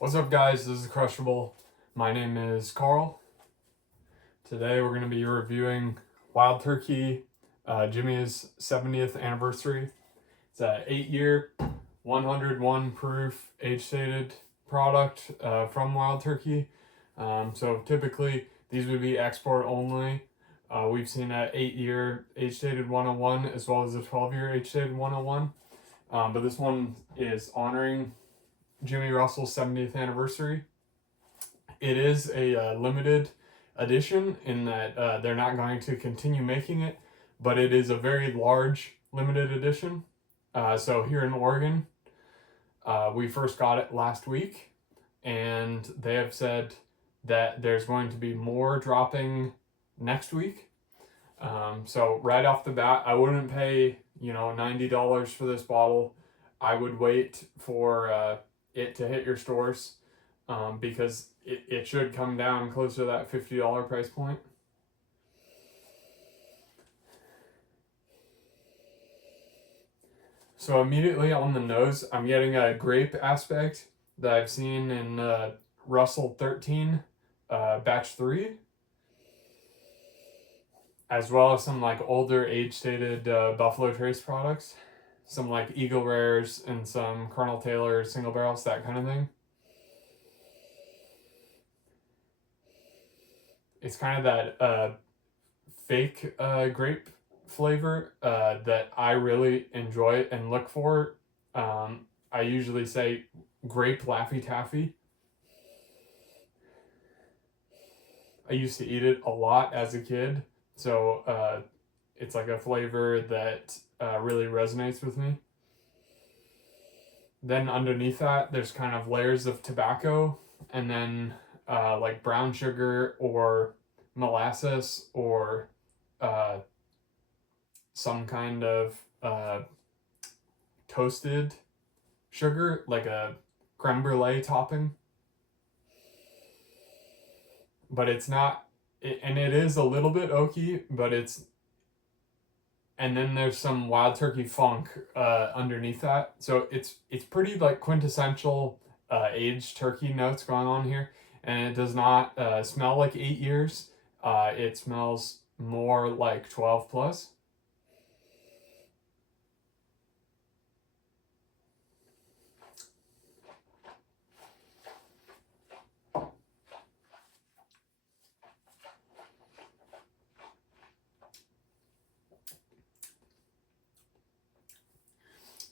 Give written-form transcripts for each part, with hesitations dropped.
What's up, guys? This is Crushable. My name is Carl. Today we're going to be reviewing Wild Turkey, Jimmy's 70th anniversary. It's an 8-year, 101 proof, age-stated product from Wild Turkey. So typically these would be export only. We've seen an 8-year age-stated 101 as well as a 12-year age-stated 101. But this one is honoring Jimmy Russell's 70th anniversary. It is a limited edition in that they're not going to continue making it, but it is a very large limited edition. So here in Oregon, we first got it last week, and they have said that there's going to be more dropping next week. So right off the bat, I wouldn't pay $90 for this bottle. I would wait for it to hit your stores, because it should come down closer to that $50 price point. So immediately on the nose, I'm getting a grape aspect that I've seen in Russell 13 batch 3, as well as some like older age-stated Buffalo Trace products, some like Eagle Rares and some Colonel Taylor single barrels, that kind of thing. It's kind of that fake grape flavor that I really enjoy and look for. I usually say grape Laffy Taffy. I used to eat it a lot as a kid, so it's like a flavor that really resonates with me. Then underneath that, there's kind of layers of tobacco, and then like brown sugar or molasses or some kind of toasted sugar, like a creme brulee topping. But it's not, and it is a little bit oaky, but it's, and then there's some Wild Turkey funk underneath that. So it's pretty like quintessential aged turkey notes going on here. And it does not smell like 8 years. It smells more like 12 plus.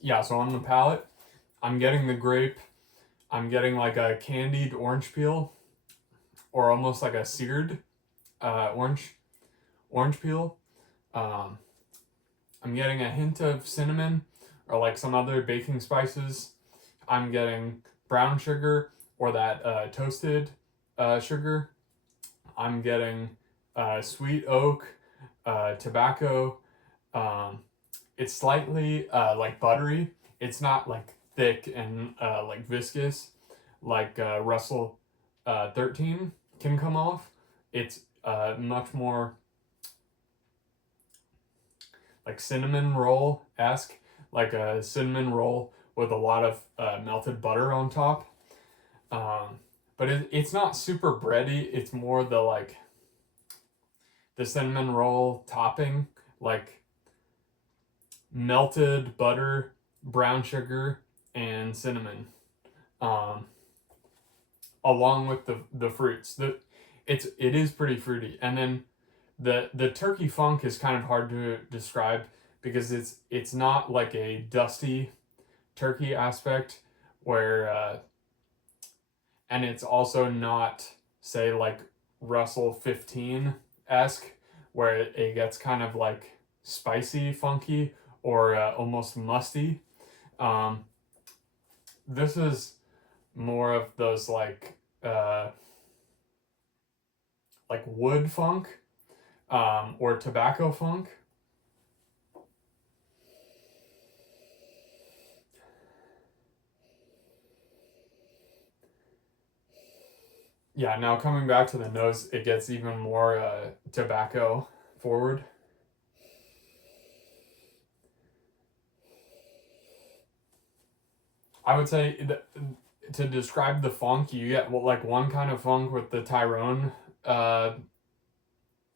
Yeah, so on the palate, I'm getting the grape. I'm getting like a candied orange peel, or almost like a seared orange peel. I'm getting a hint of cinnamon or like some other baking spices. I'm getting brown sugar or that toasted sugar. I'm getting sweet oak, tobacco. It's slightly like buttery. It's not like thick and like viscous like Russell 13 can come off. It's much more like cinnamon roll-esque, like a cinnamon roll with a lot of melted butter on top. But it's not super bready. It's more the like the cinnamon roll topping, like melted butter, brown sugar, and cinnamon, along with the fruits. It is pretty fruity, and then the turkey funk is kind of hard to describe because it's not like a dusty turkey aspect where and it's also not, say, like Russell 15-esque where it gets kind of like spicy funky or almost musty. This is more of those like wood funk or tobacco funk. Yeah, now coming back to the nose, it gets even more tobacco forward. I would say to describe the funk, you get like one kind of funk with the Tyrone.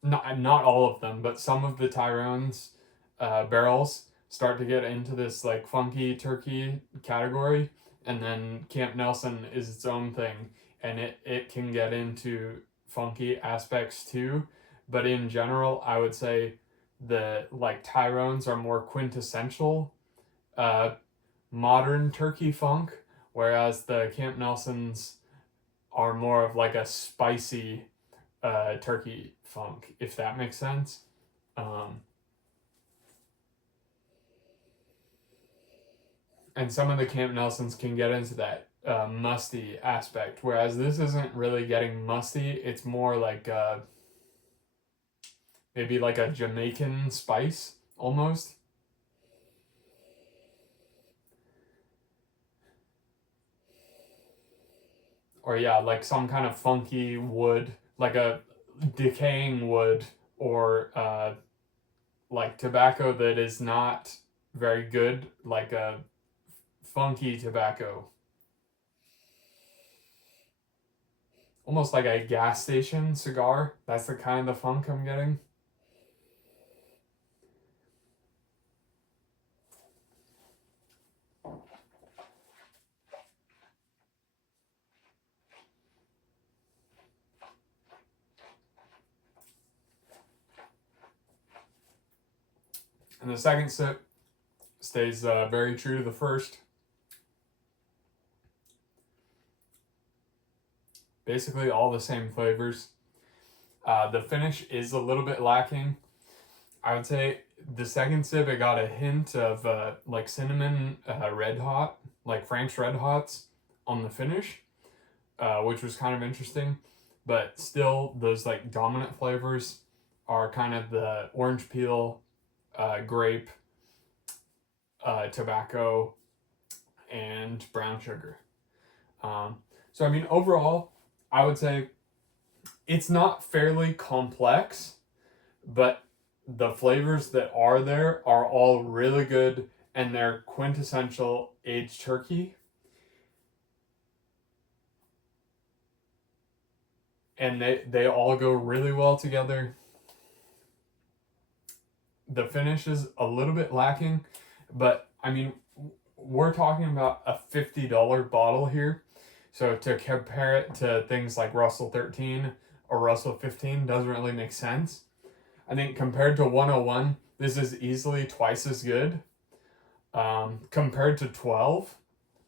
Not all of them, but some of the Tyrone's barrels start to get into this like funky turkey category, and then Camp Nelson is its own thing, and it can get into funky aspects too. But in general, I would say the like Tyrones are more quintessential modern turkey funk, whereas the Camp Nelsons are more of like a spicy turkey funk, if that makes sense. And some of the Camp Nelsons can get into that musty aspect, whereas this isn't really getting musty. It's more like maybe like a Jamaican spice almost. Or yeah, like some kind of funky wood, like a decaying wood, or like tobacco that is not very good, like a funky tobacco. Almost like a gas station cigar. That's the kind of funk I'm getting. And the second sip stays very true to the first. Basically all the same flavors. The finish is a little bit lacking. I would say the second sip, I got a hint of like cinnamon red hot, like Frank's Red Hots on the finish, which was kind of interesting. But still, those like dominant flavors are kind of the orange peel, grape, tobacco, and brown sugar. So I mean, overall, I would say it's not fairly complex, but the flavors that are there are all really good, and they're quintessential aged turkey. And they all go really well together. The finish is a little bit lacking, but I mean, we're talking about a $50 bottle here. So to compare it to things like Russell 13 or Russell 15 doesn't really make sense. I think compared to 101, this is easily twice as good. Compared to 12,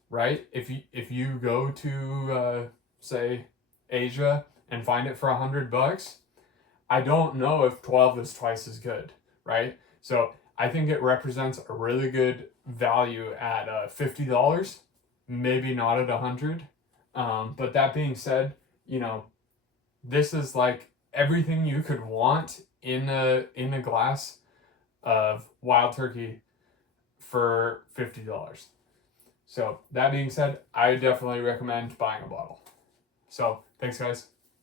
right? If you go to say Asia and find it for $100, I don't know if 12 is twice as good, right? So I think it represents a really good value at $50, maybe not at 100. But that being said, you know, this is like everything you could want in a glass of wild turkey for $50. So that being said, I definitely recommend buying a bottle. So thanks, guys.